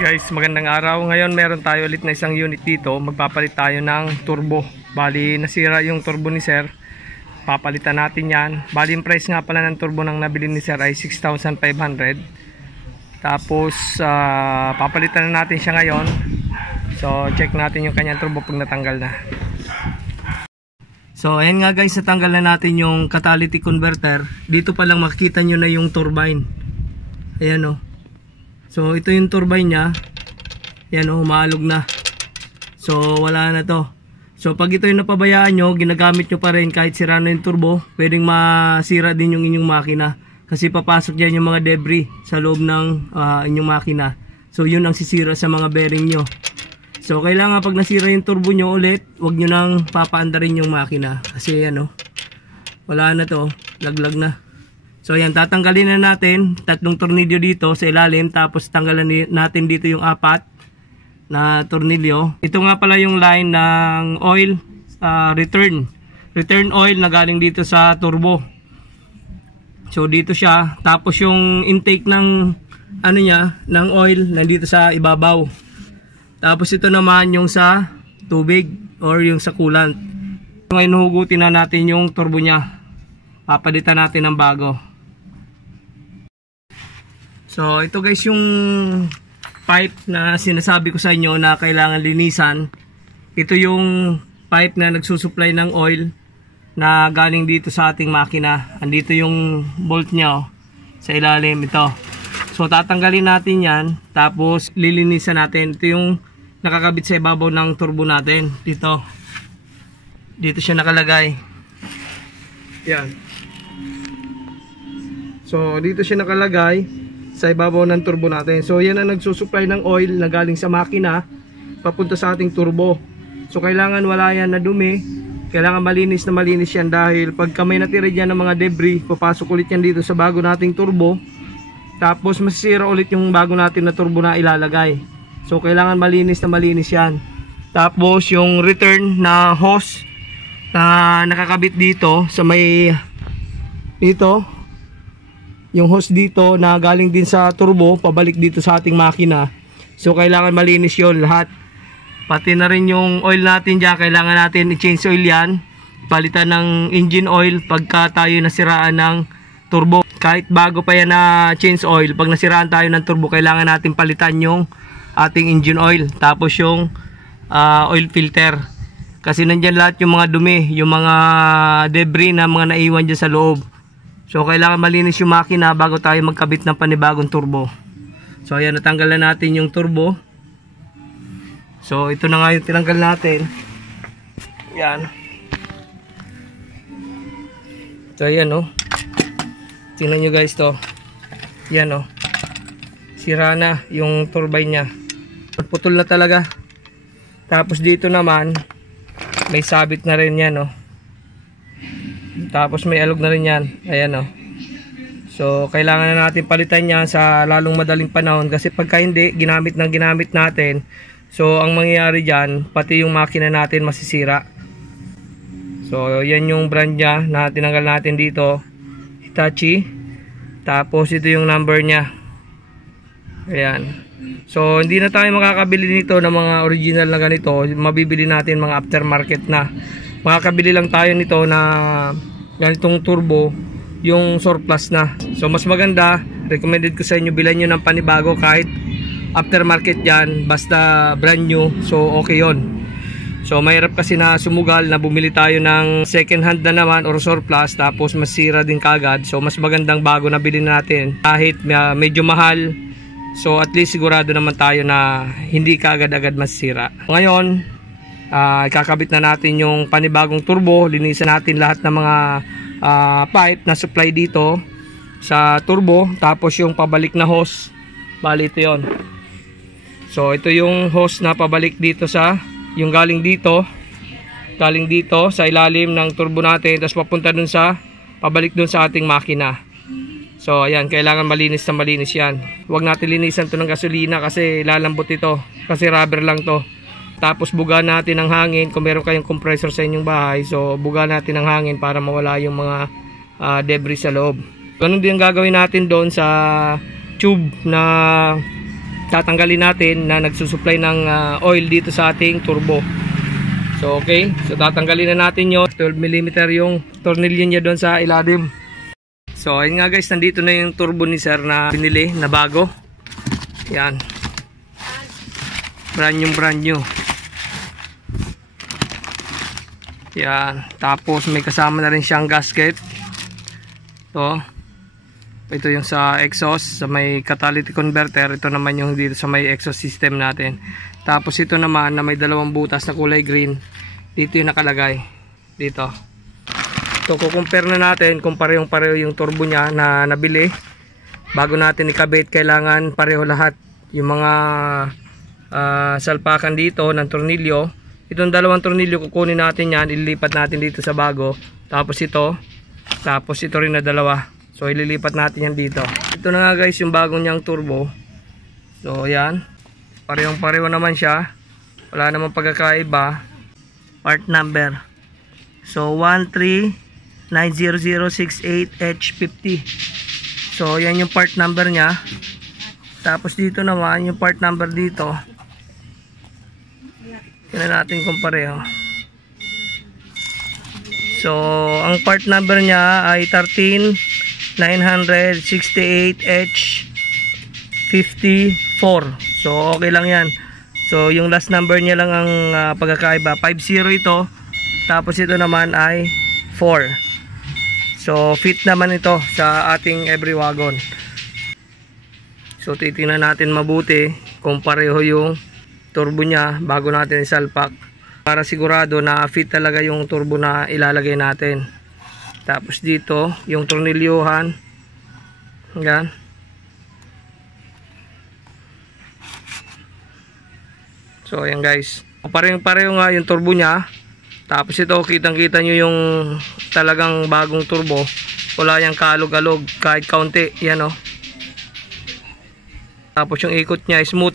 Guys, magandang araw. Ngayon meron tayo ulit na isang unit dito. Magpapalit tayo ng turbo. Bali, nasira yung turbo ni sir. Papalitan natin yan. Bali, yung price nga pala ng turbo ng nabili ni sir ay 6,500. Tapos, papalitan na natin siya ngayon. So, check natin yung kanyang turbo pag natanggal na. So, ayan nga guys, natanggal na natin yung catalytic converter. Dito pa lang makikita nyo na yung turbine. Ayan o. So, ito yung turbine niya. Ayan o, humaalog na. So, wala na to. So, pag ito yung napabayaan nyo, ginagamit nyo pa rin kahit sira na yung turbo, pwedeng masira din yung inyong makina. Kasi papasok dyan yung mga debris sa loob ng inyong makina. So, yun ang sisira sa mga bearing nyo. So, kailangan pag nasira yung turbo nyo ulit, huwag nyo nang papaandarin yung makina. Kasi yan o, wala na to, laglag na. So, yan, tatanggalin na natin 3 tornilyo dito sa ilalim, tapos tanggalan natin dito yung 4 na tornilyo. Ito nga pala yung line ng oil return oil na galing dito sa turbo. So, dito siya, tapos yung intake ng ano niya, ng oil nandito sa ibabaw. Tapos ito naman yung sa tubig or yung sa coolant. Ngayon hugutin na natin yung turbo niya. Papalitan natin ng bago. So ito guys yung pipe na sinasabi ko sa inyo na kailangan linisan. Ito yung pipe na nagsusupply ng oil na galing dito sa ating makina. Andito yung bolt niya sa ilalim ito. So tatanggalin natin yan, tapos lilinisan natin. Ito yung nakakabit sa ibabaw ng turbo natin. Dito siya nakalagay. Yan. So dito siya nakalagay sa ibabaw ng turbo natin. So yan ang nagsusupply ng oil na galing sa makina papunta sa ating turbo. So kailangan wala yan na dumi. Kailangan malinis na malinis yan, dahil pagka may natira dyan ng mga debris, papasok ulit yan dito sa bago nating turbo. Tapos masisira ulit yung bago natin na turbo na ilalagay. So kailangan malinis na malinis yan. Tapos yung return na hose na nakakabit dito sa may dito, yung hose dito na galing din sa turbo pabalik dito sa ating makina. So kailangan malinis yon lahat. Pati na rin yung oil natin dyan, kailangan natin i-change oil yan. Palitan ng engine oil pagka tayo nasiraan ng turbo. Kahit bago pa yan na change oil, pag nasiraan tayo ng turbo, kailangan natin palitan yung ating engine oil. Tapos yung oil filter. Kasi nandyan lahat yung mga dumi, yung mga debris na mga naiwan dyan sa loob. So kailangan malinis yung makina bago tayo magkabit ng panibagong turbo. So ayan, natanggal na natin yung turbo. So ito na nga yung tinanggal natin. Yan. So ayan o. Tingnan nyo guys to. Yan o. Sira na yung turbine nya. Putol na talaga. Tapos dito naman may sabit na rin yan o. Tapos may alog na rin yan. Ayan o. So kailangan na natin palitan yan sa lalong madaling panahon. Kasi pagka hindi, ginamit natin. So ang mangyayari dyan, pati yung makina natin masisira. So yan yung brand nya na tinanggal natin dito, Hitachi. Tapos ito yung number nya. Ayan. So hindi na tayo makakabili nito ng mga original na ganito. Mabibili natin mga aftermarket na. Makakabili lang tayo nito na ganitong turbo, yung surplus na. So mas maganda, recommended ko sa inyo, bilan nyo ng panibago kahit aftermarket yan, basta brand new. So okay yon. So mahirap kasi na sumugal na bumili tayo ng second hand na naman or surplus, tapos masira din kagad. So mas magandang bago na bilhin natin kahit medyo mahal. So at least sigurado naman tayo na hindi kaagad-agad masira. Ngayon ikakabit na natin yung panibagong turbo. Linisan natin lahat ng mga pipe na supply dito sa turbo. Tapos yung pabalik na hose, bali ito yun. So ito yung hose na pabalik dito sa, yung galing dito sa ilalim ng turbo natin, tapos papunta dun sa, pabalik dun sa ating makina. So ayan, kailangan malinis na malinis yan. Huwag natin linisan to ng gasolina kasi lalambot ito, kasi rubber lang to. Tapos buga natin ng hangin. Kung meron kayong compressor sa inyong bahay, so buga natin ng hangin para mawala yung mga debris sa loob. Ganun din gagawin natin doon sa tube na tatanggalin natin na nagsusupply ng oil dito sa ating turbo. So okay, so tatanggalin na natin yung 12mm yung tornilyo niya doon sa ilalim. So ayun nga guys, nandito na yung turbo ni sir na binili na bago. Yan, brand new. Yan, tapos may kasama na rin siyang gasket. Ito yung sa exhaust, sa may catalytic converter. Ito naman yung dito sa may exhaust system natin. Tapos ito naman na may dalawang butas na kulay green, dito yung nakalagay dito. So kukumpare na natin kung parehong-pareho yung turbo niya na nabili. Bago natin ikabit, kailangan pareho lahat yung mga salpakan dito ng tornilyo. Itong dalawang tornilyo kukunin natin yan, ililipat natin dito sa bago. Tapos ito rin na dalawa. So ililipat natin yan dito. Ito na nga guys yung bagong niyang turbo. So yan, parehong-pareho naman siya, wala namang pagkakaiba. Part number, so 1390068H50. So yan yung part number nya. Tapos dito naman yung part number dito. Tingnan natin kung pareho. So ang part number nya ay 13968H54. So okay lang yan. So yung last number niya lang ang pagkakaiba. 50 ito, tapos ito naman ay 4. So fit naman ito sa ating every wagon. So titingnan natin mabuti kung pareho yung turbo niya bago natin isalpak, para sigurado na fit talaga yung turbo na ilalagay natin. Tapos dito yung tornilyuhan, yan. So ayan guys, pareho nga yung turbo nya. Tapos ito, kitang-kita nyo yung talagang bagong turbo. Wala yung kalog-alog kahit kaunti. Yan o. Tapos yung ikot nya smooth.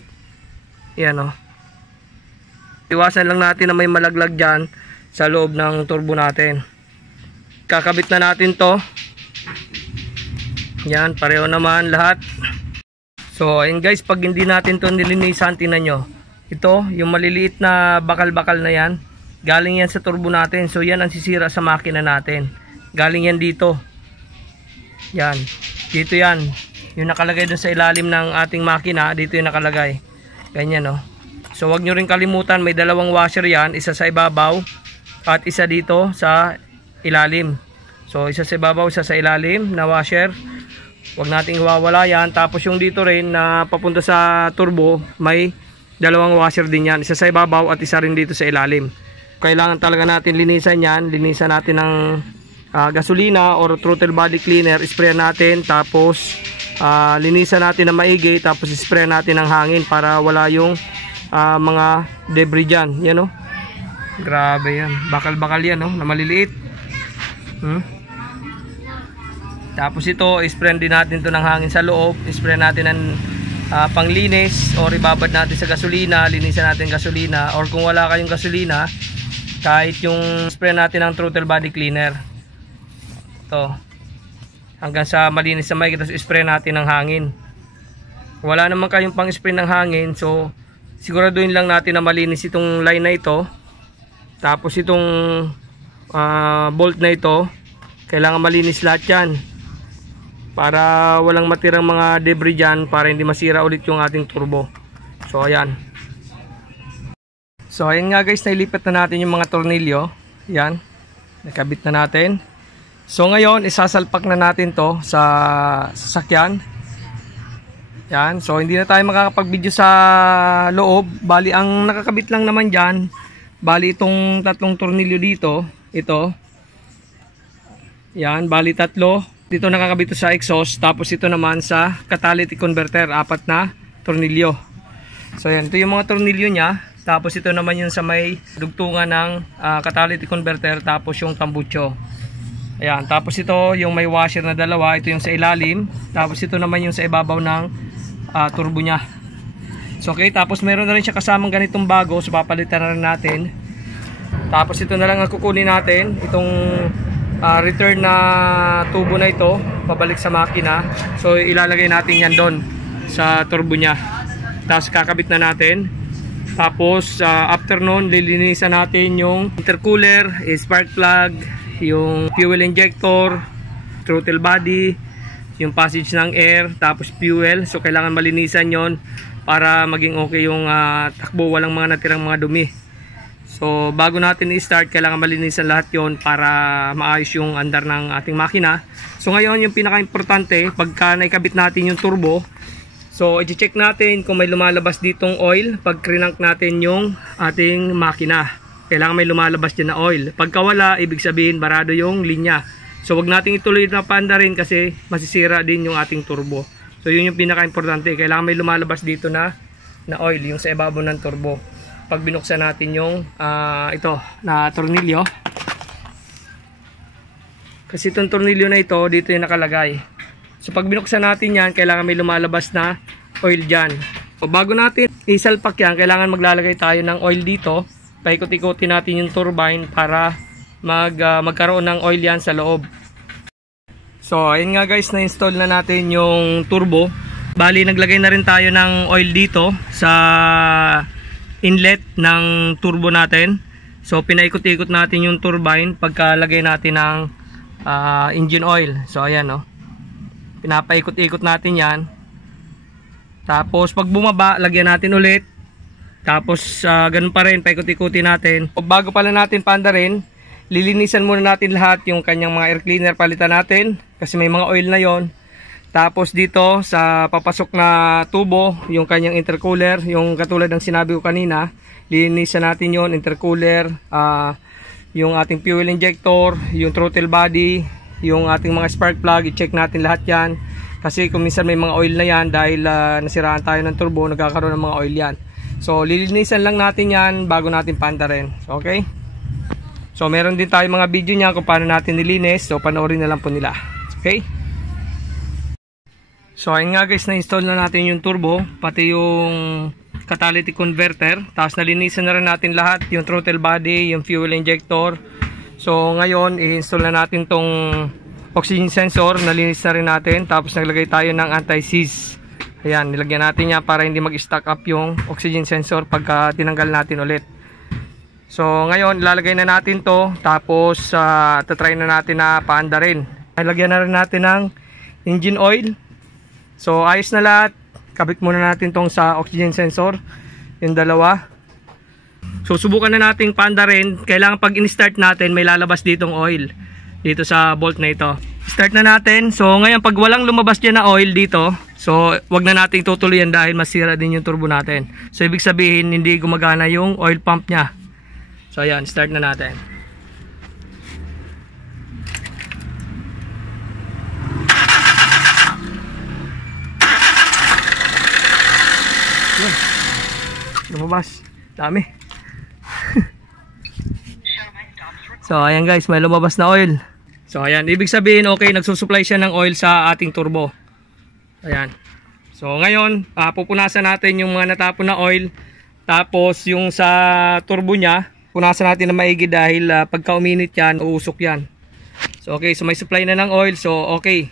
Yan o. Iwasan lang natin na may malaglag dyan sa loob ng turbo natin. Kakabit na natin to. Yan, pareho naman lahat. So ayun guys, pag hindi natin to nilinisan, tingnan nyo. Ito, yung maliliit na bakal-bakal na yan, galing yan sa turbo natin. So yan ang sisira sa makina natin. Galing yan dito. Yan, dito yan. Yung nakalagay dun sa ilalim ng ating makina, dito yung nakalagay. Ganyan o. So wag nyo rin kalimutan, may dalawang washer yan. Isa sa ibabaw at isa dito sa ilalim. So isa sa ibabaw, isa sa ilalim na washer. Wag nating iwawala yan. Tapos yung dito rin na papunta sa turbo, may dalawang washer din yan. Isa sa ibabaw at isa rin dito sa ilalim. Kailangan talaga natin linisan yan. Linisan natin ng gasolina or throttle body cleaner. Spray natin. Tapos linisan natin ng maigi. Tapos spray natin ng hangin para wala yung mga debris dyan. Yan o. Grabe yan. Bakal-bakal yan o, na maliliit. Tapos ito, spray din natin to ng hangin sa loob. Spray natin ng panglinis or ibabad natin sa gasolina, linisan natin gasolina, or kung wala kayong gasolina, kahit yung spray natin ng throttle body cleaner. Ito, hanggang sa malinis sa mic, tapos spray natin ng hangin. Wala naman kayong pang spray ng hangin, so siguraduhin lang natin na malinis itong line na ito. Tapos itong bolt na ito, kailangan malinis lahat yan para walang matirang mga debris dyan, para hindi masira ulit yung ating turbo. So ayan. So ayan nga guys, nailipat na natin yung mga tornilyo. Yan, nakabit na natin. So ngayon, isasalpak na natin to sa sasakyan. Yan, so hindi na tayo makakapag-video sa loob. Bali, ang nakakabit lang naman dyan, bali itong tatlong tornilyo dito. Ito. Yan, bali tatlo. Dito nakakabit sa exhaust, tapos ito naman sa catalytic converter, 4 na tornilyo. So yan, ito yung mga tornilyo nya. Tapos ito naman yung sa may dugtungan ng catalytic converter, tapos yung tambucho. Ayan, tapos ito yung may washer na dalawa, ito yung sa ilalim. Tapos ito naman yung sa ibabaw ng turbo nya. So okay, tapos meron na rin siya kasamang ganitong bago, so papalitan na rin natin. Tapos ito na lang ang kukunin natin, itong return na tubo na ito pabalik sa makina. So ilalagay natin yan doon sa turbo nya. Tapos kakabit na natin. Tapos after nun, lilinisan natin yung intercooler, spark plug, yung fuel injector, throttle body, yung passage ng air, tapos fuel. So kailangan malinisan yon para maging okay yung takbo, walang mga natirang mga dumi. So bago natin i-start, kailangan malinisan lahat yon para maayos yung andar ng ating makina. So ngayon yung pinaka-importante, pagka naikabit natin yung turbo, so i-check natin kung may lumalabas ditong oil. Pag crank natin yung ating makina, kailangan may lumalabas dyan na oil. Pagka wala, ibig sabihin barado yung linya. So wag nating ituloy na panda rin kasi masisira din yung ating turbo. So yun yung pinaka-importante, kailangan may lumalabas dito na oil, yung sa ibabaw ng turbo. Pag binuksan natin yung ito na tornilyo, kasi itong tornilyo na ito, dito yung nakalagay. So pag binuksan natin yan, kailangan may lumalabas na oil dyan. So bago natin isalpak yan, kailangan maglalagay tayo ng oil dito. Paikot-ikotin natin yung turbine para magkaroon ng oil yan sa loob. So ayun nga guys, na-install na natin yung turbo. Bali naglagay na rin tayo ng oil dito sa inlet ng turbo natin. So pinaikot-ikot natin yung turbine pagkalagay natin ng engine oil. So ayan o. Pinapaikot-ikot natin yan. Tapos pag bumaba, lagyan natin ulit. Tapos ganun pa rin, paikot-ikutin natin. Bago pala natin paandarin, lilinisan muna natin lahat yung kanyang mga air cleaner, palitan natin kasi may mga oil na yon. Tapos dito sa papasok na tubo, yung kanyang intercooler, yung katulad ng sinabi ko kanina, lilinisan natin yon, intercooler, yung ating fuel injector, yung throttle body, yung ating mga spark plug, i-check natin lahat yan. Kasi kung minsan may mga oil na yan, dahil nasiraan tayo ng turbo, nagkakaroon ng mga oil yan. So lilinisan lang natin yan bago natin paandarin. Okay? So meron din tayo mga video niya kung paano natin nilinis. So panoorin na lang po nila. Okay? So ayun nga guys, na-install na natin yung turbo, pati yung catalytic converter. Tapos nalinisan na rin natin lahat, yung throttle body, yung fuel injector. So ngayon, i-install na natin tong oxygen sensor, nalinis na rin natin. Tapos naglagay tayo ng anti-seize. Ayan, nilagyan natin yan para hindi mag-stack up yung oxygen sensor pagka tinanggal natin ulit. So ngayon, ilalagay na natin to. Tapos tatry na natin na paanda rin. Nilagyan na rin natin ng engine oil. So ayos na lahat. Kabit muna natin tong sa oxygen sensor, yung dalawa. So subukan na nating paanda rin. Kailangan pag in-start natin, may lalabas ditong oil dito sa bolt na ito. Start na natin. So ngayon pag walang lumabas dyan na oil dito, so wag na nating tutuloyan dahil masira din yung turbo natin. So ibig sabihin hindi gumagana yung oil pump nya. So ayan, start na natin. Lumabas, dami. So ayan guys, may lumabas na oil. So ayan, ibig sabihin okay, nagsusupply siya ng oil sa ating turbo. Ayan. So ngayon, pupunasan natin yung mga natapon na oil. Tapos yung sa turbo nya, punasan natin na maigi dahil pagka uminit yan, uusok yan. So okay, so may supply na ng oil. So okay.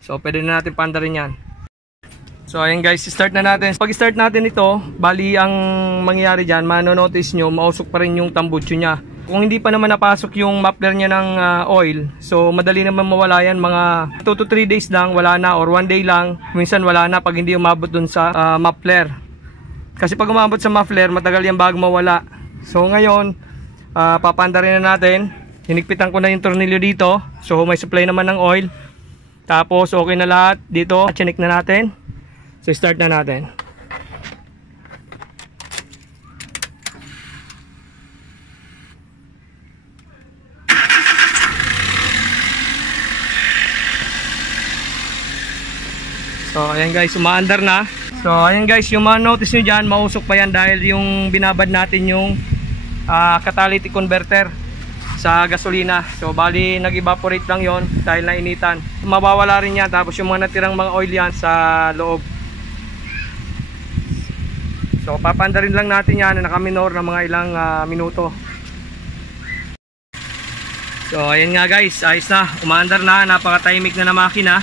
So pwede na natin paandarin yan. So ayan guys, start na natin. Pag start natin ito, bali ang mangyayari dyan, manonotice nyo, mausok pa rin yung tambutso nya. Kung hindi pa naman napasok yung muffler nya ng oil, so madali naman mawala yan. Mga 2 to 3 days lang, wala na. Or 1 day lang, minsan wala na pag hindi umabot dun sa muffler. Kasi pag umabot sa muffler, matagal yan bago mawala. So ngayon, papaandarin na natin. Hinigpitan ko na yung tornilyo dito. So may supply naman ng oil. Tapos okay na lahat dito. Chinik na natin. So start na natin. So ayan guys, umaandar na. So ayan guys, yung ma-notice nyo dyan, mausok pa yan dahil yung binabad natin yung catalytic converter sa gasolina. So bali nag-evaporate lang yon dahil nainitan. Mawawala rin yan. Tapos yung mga natirang mga oil yan sa loob. So papandarin lang natin yan na nakaminor na mga ilang minuto. So ayan nga guys, ayos na, umaandar na, napaka-timing na makina.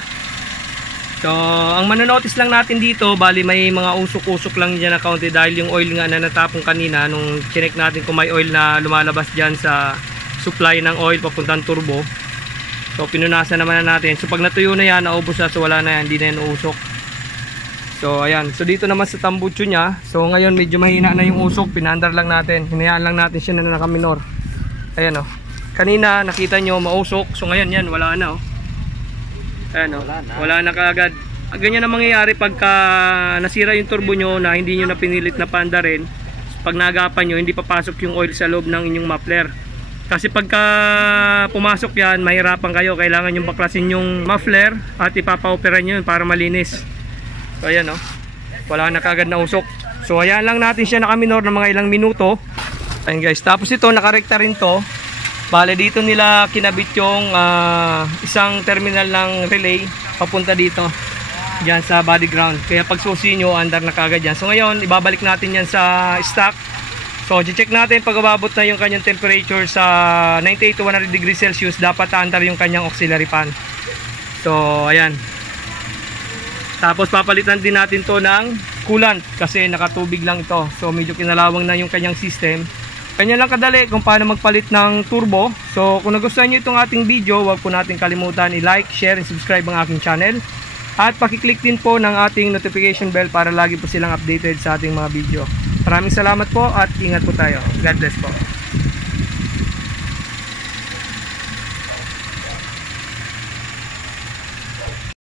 So, ang manonotice lang natin dito, bali may mga usok-usok lang dyan na kaunti dahil yung oil nga na natapong kanina nung chinek natin kung may oil na lumalabas dyan sa supply ng oil papuntang turbo. So, pinunasan naman na natin. So, pag natuyo na yan, naubos na, so wala na yan, hindi na yan usok. So, ayan. So, dito naman sa tambucho niya, so ngayon medyo mahina na yung usok, pinaandar lang natin. Hinayaan lang natin siya na nakaminor. Ayan o. Kanina, nakita nyo, mausok. So, ngayon yan, wala na o. Ayan o, wala na kaagad. Ganyan na mangyayari pagka nasira yung turbo nyo na hindi nyo na pinilit na paandarin. Pag naagapan nyo, hindi papasok yung oil sa loob ng inyong muffler. Kasi pagka pumasok yan, mahirapan kayo. Kailangan yung baklasin yung muffler at ipapa-opera nyo yun para malinis. So ayan o, wala na kaagad na usok. So ayan lang natin siya nakaminor ng mga ilang minuto. Ayan guys, tapos ito nakarekta rin to. Bale dito nila kinabit yung isang terminal ng relay papunta dito dyan sa body ground. Kaya pag susi nyo, andar na kagad yan. So ngayon, ibabalik natin yan sa stock. So check natin pag ababot na yung kanyang temperature sa 98 to 100 degrees Celsius, dapat andar yung kanyang auxiliary fan. So ayan. Tapos papalitan din natin to ng coolant kasi nakatubig lang ito. So medyo kinalawang na yung kanyang system. Kanya lang kadali kung paano magpalit ng turbo. So kung nagustuhan nyo itong ating video, huwag po natin kalimutan i-like, share, and subscribe ang aking channel. At pakiclick din po ng ating notification bell para lagi po silang updated sa ating mga video. Maraming salamat po at ingat po tayo. God bless po.